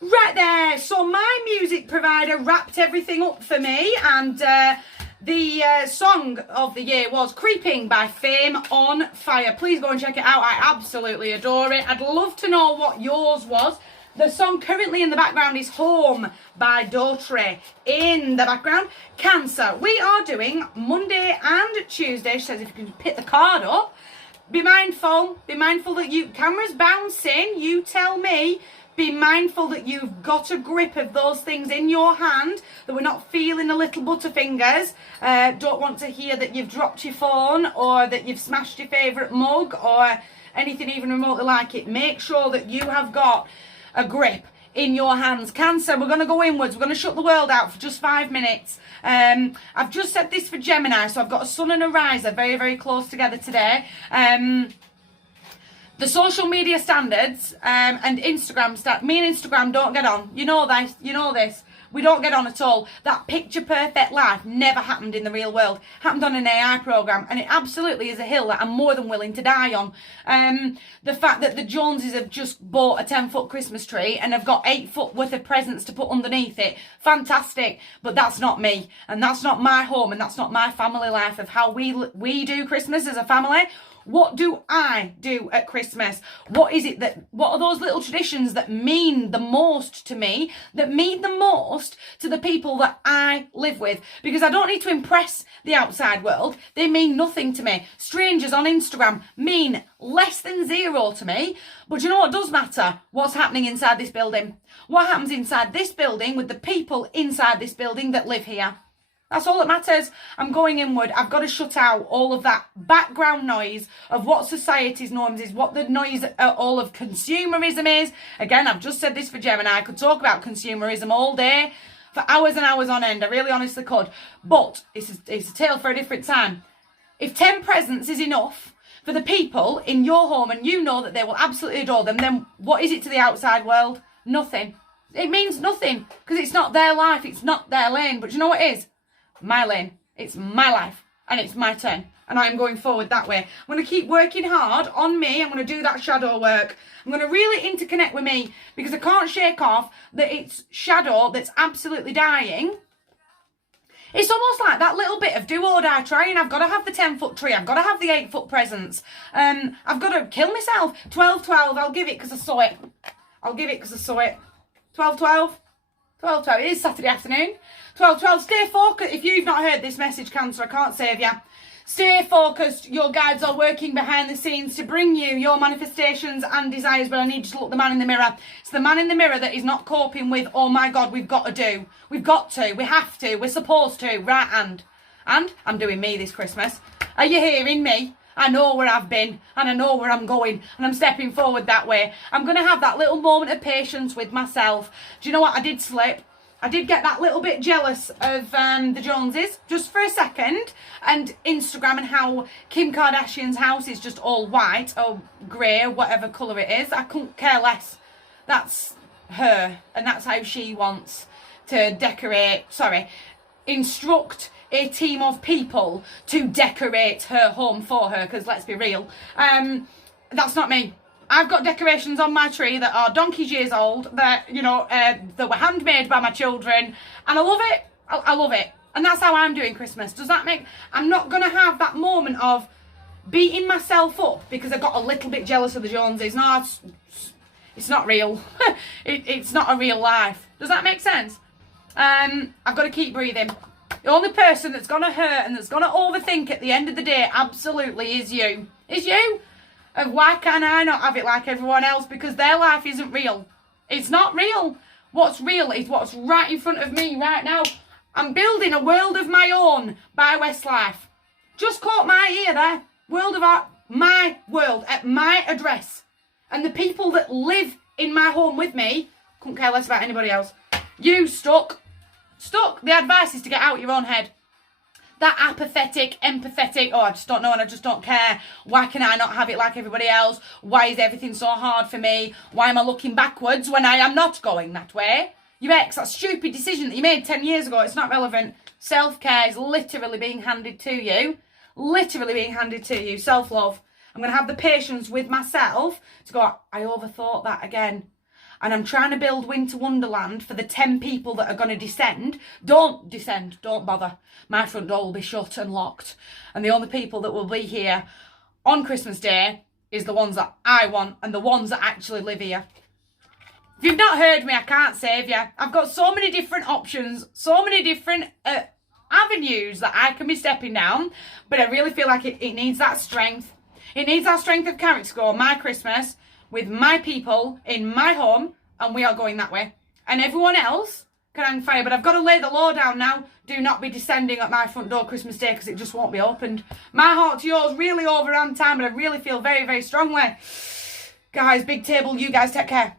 Right there, so my music provider wrapped everything up for me, and the song of the year was Creeping by Fame on Fire. Please go and check it out. I absolutely adore it. I'd love to know what yours was. The song currently in the background is Home by Daughtry. In the background, Cancer. We are doing Monday and Tuesday. She says if you can pick the card up. Be mindful that cameras bouncing, you tell me. Be mindful that you've got a grip of those things in your hand, that we're not feeling the little butterfingers. Don't want to hear that you've dropped your phone or that you've smashed your favourite mug or anything even remotely like it. Make sure that you have got a grip in your hands. Cancer, we're going to go inwards. We're going to shut the world out for just 5 minutes. I've just said this for Gemini, so I've got a sun and a riser very, very close together today. The social media standards and Instagram me and Instagram don't get on. You know this. We don't get on at all. That picture perfect life never happened in the real world. Happened on an AI program, and it absolutely is a hill that I'm more than willing to die on. The fact that the Joneses have just bought a 10-foot Christmas tree and have got 8 foot worth of presents to put underneath it, fantastic. But that's not me, and that's not my home, and that's not my family life of how we do Christmas as a family. What do I do at Christmas? What are those little traditions that mean the most to me, that mean the most to the people that I live with? Because I don't need to impress the outside world. They mean nothing to me. Strangers on Instagram mean less than zero to me. But you know what does matter? What's happening inside this building? What happens inside this building with the people inside this building that live here? That's all that matters. I'm going inward. I've got to shut out all of that background noise of what society's norms is, what the noise, all of consumerism is. Again, I've just said this for Gemini. I could talk about consumerism all day for hours and hours on end. I really honestly could. But it's a tale for a different time. If 10 presents is enough for the people in your home and you know that they will absolutely adore them, then what is it to the outside world? Nothing. It means nothing because it's not their life. It's not their lane. But you know what it is? My lane. It's my life and it's my turn, and I'm going forward that way. I'm going to keep working hard on me. I'm going to do that shadow work. I'm going to really interconnect with me because I can't shake off that it's shadow that's absolutely dying. It's almost like that little bit of do or die trying. I've got to have the 10-foot tree. I've got to have the 8-foot presents. I've got to kill myself. 12-12. I'll give it because I saw it. 12-12. 12-12. It is Saturday afternoon. 12-12. Stay focused. If you've not heard this message, Cancer, I can't save you. Stay focused. Your guides are working behind the scenes to bring you your manifestations and desires, but I need you to look the man in the mirror. It's the man in the mirror that is not coping with, oh my God, we've got to do. We've got to. We have to. We're supposed to. Right, and I'm doing me this Christmas. Are you hearing me? I know where I've been and I know where I'm going and I'm stepping forward that way. I'm going to have that little moment of patience with myself. Do you know what? I did slip. I did get that little bit jealous of the Joneses just for a second, and Instagram and how Kim Kardashian's house is just all white or grey, whatever colour it is. I couldn't care less. That's her and that's how she wants to instruct a team of people to decorate her home for her, because let's be real, that's not me. I've got decorations on my tree that are donkey's years old, that, that were handmade by my children, and I love it. I love it. And that's how I'm doing Christmas. Does that make... I'm not going to have that moment of beating myself up because I got a little bit jealous of the Joneses. No, it's not real. It's not a real life. Does that make sense? I've got to keep breathing. The only person that's going to hurt and that's going to overthink at the end of the day absolutely is you. Is you. And why can't I not have it like everyone else? Because their life isn't real. It's not real. What's real is what's right in front of me right now. I'm building a world of my own by Westlife. Just caught my ear there. World of art. My world at my address. And the people that live in my home with me couldn't care less about anybody else. You stuck. Stuck. The advice is to get out your own head. That apathetic, empathetic, oh, I just don't know and I just don't care. Why can I not have it like everybody else? Why is everything so hard for me? Why am I looking backwards when I am not going that way? You ex, that stupid decision that you made 10 years ago, it's not relevant. Self-care is literally being handed to you. Literally being handed to you. Self-love. I'm going to have the patience with myself to go, I overthought that again. and I'm trying to build Winter Wonderland for the 10 people that are going to descend. Don't descend, don't bother. My front door will be shut and locked. And the only people that will be here on Christmas Day is the ones that I want and the ones that actually live here. If you've not heard me, I can't save you. I've got so many different options, so many different avenues that I can be stepping down, but I really feel like it needs that strength. It needs that strength of character to go on my Christmas with my people in my home, and we are going that way. And everyone else can hang fire, but I've got to lay the law down now. Do not be descending at my front door Christmas Day because it just won't be opened. My heart to yours, really overran time, but I really feel very, very strongly. Guys, big table, you guys take care.